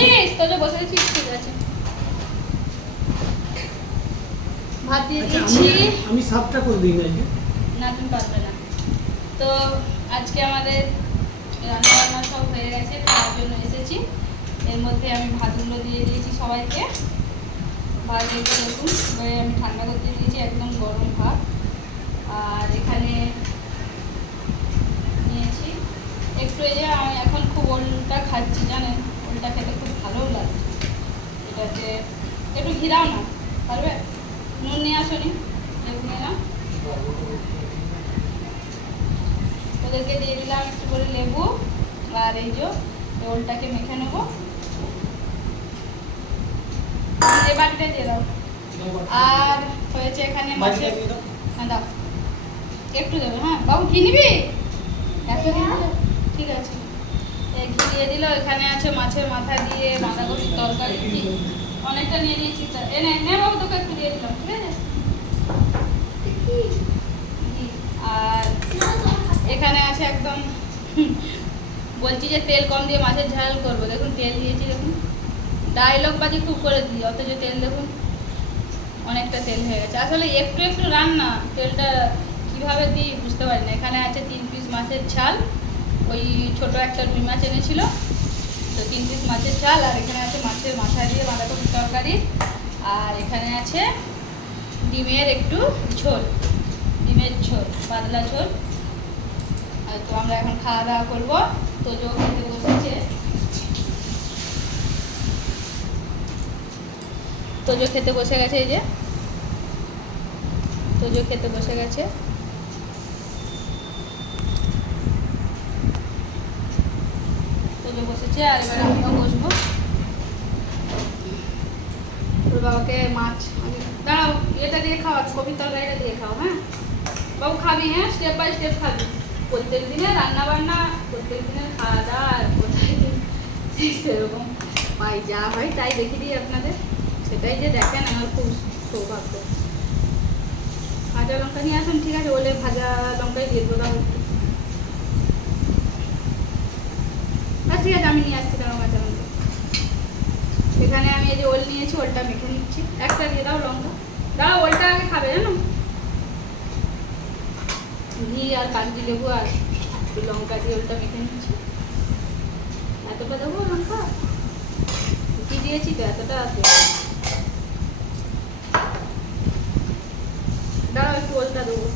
বসেছিস তোজো বসেছিস ঠিক আছে। ভাত দিয়ে আচ্ছা দিয়েছি আমি আমি করে দিই না না তুমি পারবে না। তো আজকে আমাদের রান্না বান্না সব হয়ে গেছে খাওয়ার জন্য এসেছি। এর মধ্যে আমি ভাতগুলো দিয়ে দিয়েছি সবাইকে। ভাত রেখে দেখুন আমি ঠান্ডা করতে দিয়েছি একদম গরম ভাত। আর এখানে নিয়েছি। একটু এই যে আমি এখন খুব ওলটা খাচ্ছি জানেন? ওলটা খেতে খুব ভালোও লাগছে এটাতে একটু ঘিরাও না পারবে? নুন নিয়ে আসনি লেবু নিয়ে নাও ওদেরকে দিয়ে দিলাম একটু করে লেবু আর এই যে রোলটাকে মেখে নেব। এই বাটিটা দিয়ে দাও। আর হয়েছে এখানে মাছের হ্যাঁ দাও। একটু দেবে হ্যাঁ? বাবু ঘি নিবি? এত ঠিক আছে। ঘি দিয়ে দিল, এখানে আছে মাছের মাথা দিয়ে বাঁধাকপির তরকারি কি? অনেকটা নিয়ে নিয়েছি তো। এ বাবু, তোকে একটু দিয়ে দিলাম, ঠিক আছে? আর এখানে আছে একদম, বলছি যে তেল কম দিয়ে মাছের ঝাল করব। দেখুন, তেল দিয়েছি, দেখুন। ডায়লগ বাজি খুব করে দিই, অথচ তেল, দেখুন, অনেকটা তেল হয়ে গেছে। আসলে একটু একটু রান্না, তেলটা কীভাবে দিই বুঝতে পারি না। এখানে আছে তিন পিস মাছের ঝাল ওই ছোট একটা রুই মাছ এনেছিল। তো তিন পিস মাছের ঝাল, আর এখানে আছে মাছের মাথা দিয়ে বাঁধাকপির তরকারি। আর এখানে আছে ডিমের একটু ঝোল, ডিমের ঝোল পাতলা ঝোল। তো আমরা এখন খাওয়া দাওয়া করব। তো যোগ খেতে বসেছে। তোজো খেতে বসে গেছে এই যে। তোজো খেতে বসে গেছে। তোজো বসেছে আর এবার আমিও বসবো। বাবাকে মাছ দাঁড়াও, এটা দিয়ে খাওয়া কবি তরকারিটা দিয়ে খাও হ্যাঁ? বাবু খাবি হ্যাঁ? স্টেপ বাই স্টেপ খাবি। প্রত্যেক দিনে রান্না বান্না, প্রত্যেক দিনের খাওয়া দাওয়া, আর কি সেরকম। পাই যা হয় তাই দেখে দিই আপনাদের। সেটাই যে দেখেন আমার খুব সৌভাগ্য। ভাজা লঙ্কা নিয়ে আসুন, ঠিক আছে? বলে ভাজা লঙ্কাই দিয়ে দেবো দাও একটু আচ্ছা ঠিক আছে, আমি নিয়ে আসছি, দাঁড়াও ভাজা লঙ্কা এখানে আমি এই যে ওল নিয়েছি, ওলটা মেখে নিচ্ছি। একটা দিয়ে দাও লঙ্কা। দাও ওলটা আগে খাবে, জানো? ঘি আর কাগজি লেবু আর লঙ্কা দিয়ে ওলটা মেখে নিচ্ছি। এতটা দেবো লঙ্কা? কি দিয়েছি তো, এতটা আছে। দাঁড়াও, একটু ওলটা দেবো।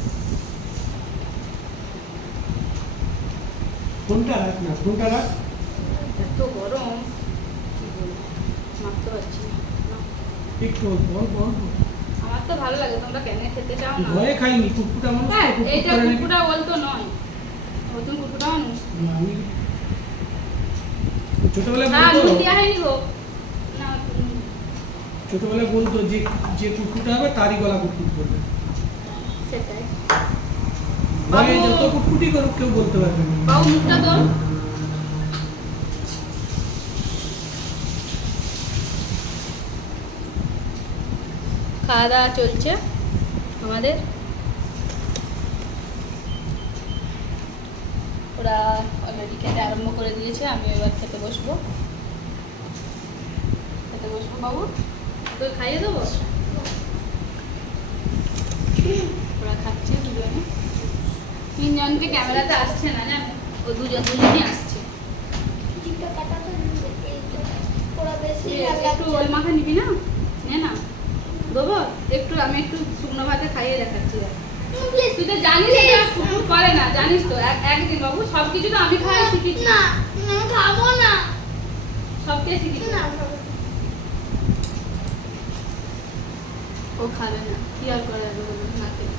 কোনটা রাখ না, কোনটা রাখ? এত গরম। কি বলব? মারতে পারছি না না। একটু অল্প অল্প অল্প আমার তো ভালো লাগে তোমরা কেন খেতে চাও না? ভয়ে খাইনি কুকুরটা মানুষ তো, হ্যাঁ এইটা বলতো নয়। ও কুকুরটা মানুষ আমি ছোটবেলায় হ্যাঁ বলতো নুন হয়নি গো। ছোটবেলায় বলতো যে যে কুকুরটা হবে তারই গলা কুকুর করবে। সেটাই। ভয়ে যত কুকুরটি করুক কেউ বলতে পারবে না। বাবু মুখটা তোল। খাওয়া দাওয়া চলছে আমাদের। ওরা অলরেডি খেতে আরম্ভ করে দিয়েছে আমি এবার খেতে বসবো। খেতে বসবো বাবু? তোকে খাইয়ে দেবো? ওরা খাচ্ছে দুজনে। তিনজনকে ক্যামেরাতে আসছে না জানো? ও দুজন দুজনই আসছে। একটু ওল মাখা নিবি না? নে না। দেবো? একটু আমি একটু শুকনো ভাতে খাইয়ে দেখাচ্ছি তুই তো জানিস কুকুর করে না জানিস তো একদিন বাবু সব কিছু তো আমি খাওয়া শিখেছি। না খাব না। সব কে শিখেছি। না ও খাবে না কি আর করা যাবে না খেলে।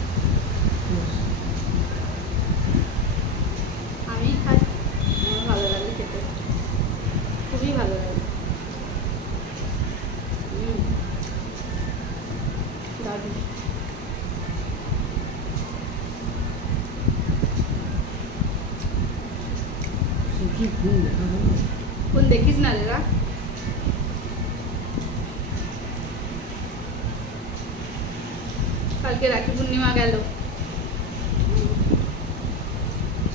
কোন দেখিস না রে কালকে রাখি পূর্ণিমা গেল।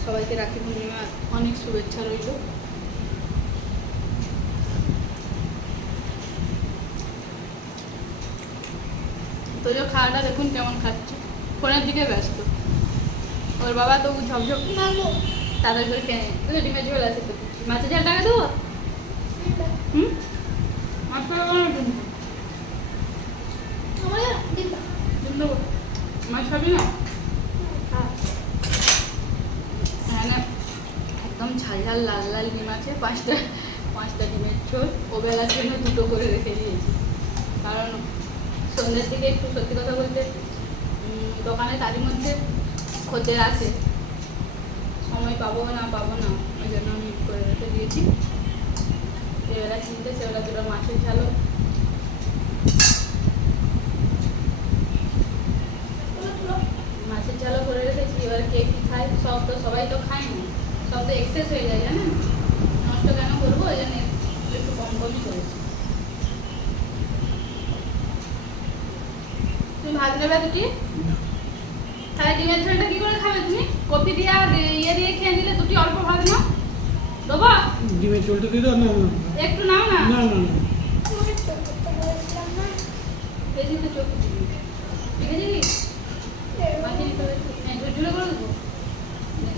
সবাইকে রাখি পূর্ণিমার অনেক শুভেচ্ছা রইল। তোজো খাওয়াটা দেখুন কেমন খাচ্ছে। ফোনের দিকে ব্যস্ত। ওর বাবা তবু ঝকঝক তাদের করে খেয়ে নেয়। তো ডিমের ঝোল আছে তো। মাছের ঝাল টাকা দেবো? হুম? মাছ বানানো ডিম ডিম দেবো মাছ খাবি না? হ্যাঁ একদম ঝাল ঝাল লাল লাল ডিম আছে। পাঁচটা পাঁচটা ডিমের ঝোল। ও বেলার জন্য দুটো করে রেখে দিয়েছি। কারণ সন্ধ্যের দিকে একটু সত্যি কথা বলতে দোকানে তারই মধ্যে খদ্দের আছে। সময় পাবো না পাবো না, ওই জন্য আমি করে রেখে দিয়েছি। এবেলা চিনতে সেবেলা দুটো মাছের ঝালও। মাছের ঝালও করে রেখেছি, এবার কে কী খায়? সব তো সবাই তো খায় না। সব তো এক্সেস হয়ে যায়, জানেন? নষ্ট কেন করব? ওই জন্য একটু কম কমই করেছি। তুমি ভাত নেবে দুটি। তাহলে ডিমের ঝোলটা কি করে খাবে তুমি? কপি দিয়ে আর ইয়ে দিয়ে খেয়ে নিলে দুটি অল্প ভাত নাও দেবো ডিমের চলতে দিয়ে দাও না না একটু নাও না? না না হ্যাঁ করে দেবো।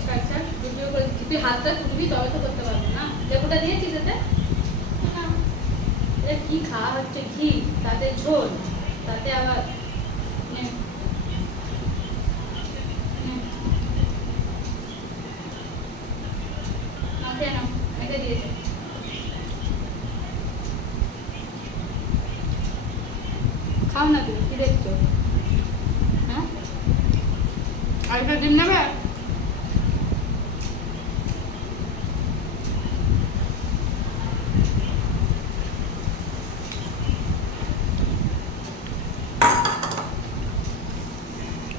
ছাড় ছাড় করে দিচ্ছি। তুই হাতটা তুলবি তবে তো করতে পারবি না। লেবুটা দিয়েছিস এতে? না। এটা কি খাওয়া হচ্ছে? ঘি তাতে ঝোল তাতে আবার নে। নে। নাও খেয়ে নাও মেখে দিয়েছে খাও না তুমি কি দেখছ হ্যাঁ আরেকটা ডিম নেবে?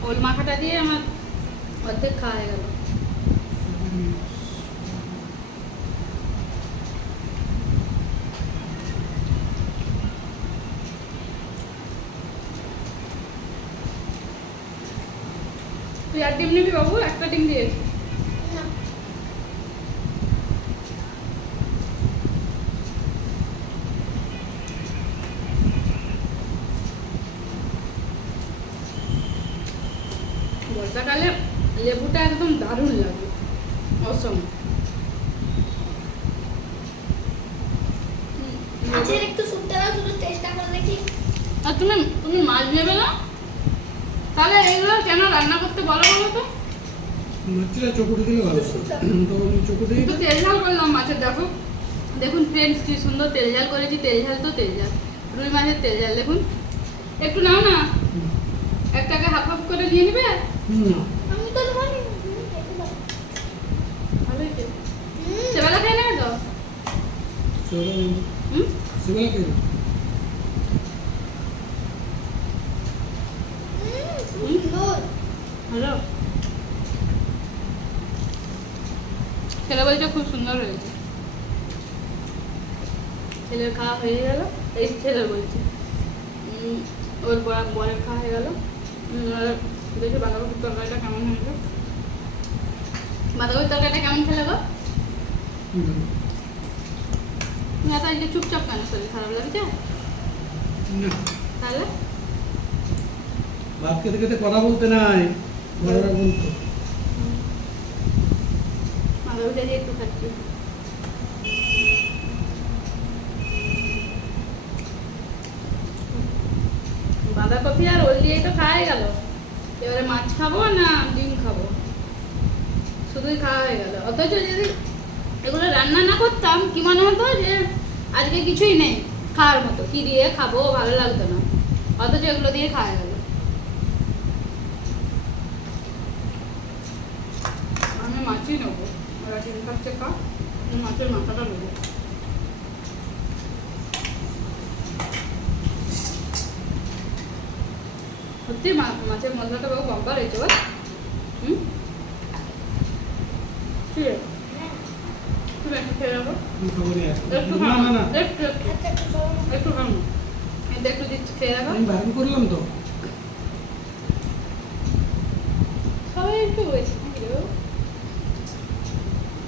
ওল মাখাটা দিয়ে আমার অর্ধেক খাওয়া হয়ে গেল। তুই আর ডিম নিবি বাবু? একটা ডিম দিয়েছি না। বর্ষাকালে লেবুটা একদম দারুণ লাগে। অসম। মাছের একটু শুকতে শুধু চেষ্টা করে দেখি। আর তুমি তুমি মাছ নেবে না তাহলে এগুলো কেন রান্না করতে বলো বলো তো? মাছটা চকুটে দিলে ভালো তো আমি চকুটে একটু তেল ঝাল করলাম মাছের দেখো। দেখুন ফ্রেন্ডস কি সুন্দর তেল ঝাল করেছি তেল ঝাল তো তেল ঝাল। রুই মাছের তেল ঝাল দেখুন। একটু নাও না। একটাকে হাফ হাফ করে নিয়ে নিবে? না। আমি তো তো সেবেলা খেয়ে নেবে তো? সেবেলা হুম সেবেলা কে হুম, খুব সুন্দর হ্যালো? ছেলে বলছে খুব সুন্দর হয়েছে। ছেলের খাওয়া হয়ে গেল এই ছেলে বলছে। ওর বড় বরের খাওয়া হয়ে গেল। দেখি বাঁধাকপির তরকারিটা কেমন হয়েছে বাঁধাকপির তরকারিটা কেমন খেলে গো? এত চুপচাপ কেন শরীর খারাপ লাগছে? তাহলে? ভাত খেতে খেতে কথা বলতে নাই। বাঁধাকপি আর ওল দিয়েই তো খাওয়াই গেল। এবারে মাছ খাব না ডিম খাব? শুধুই খাওয়া হয়ে গেল। অথচ যদি এগুলো রান্না না করতাম, কি মনে হতো যে আজকে কিছুই নেই, খাওয়ার মতো। কি দিয়ে খাব ভালো লাগতো না। অথচ এগুলো দিয়ে খাওয়া গেল আমি মাছই নেব। ওরা ডিম খাচ্ছে খা আমি মাছের মাথাটা নেব। সত্যি মাছের মশলাটা বাবু বাম্পার হয়েছে বল হুম? ঠিক আছে। আচ্ছা করলাম তো। সবাই একটু বলছি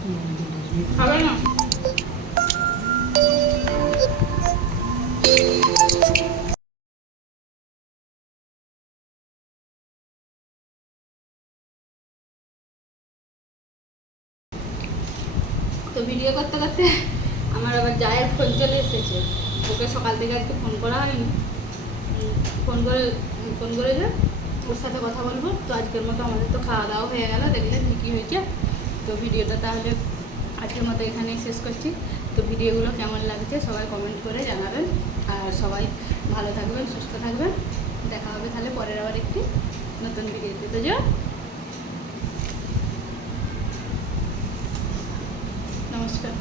তো ভিডিও করতে করতে আমার আবার জায়ের ফোন চলে এসেছে। ওকে সকাল থেকে আজকে ফোন করা হয়নি। ফোন করে ফোন করে যে ওর সাথে কথা বলব। তো আজকের মতো আমাদের তো খাওয়া দাওয়া হয়ে গেল। দেখলেন কি হয়েছে। তো ভিডিওটা তাহলে আজকের মতো এখানেই শেষ করছি। তো ভিডিওগুলো কেমন লাগছে সবাই কমেন্ট করে জানাবেন। আর সবাই ভালো থাকবেন, সুস্থ থাকবেন। দেখা হবে তাহলে পরের আবার একটি নতুন ভিডিওতে। তো যাও নমস্কার।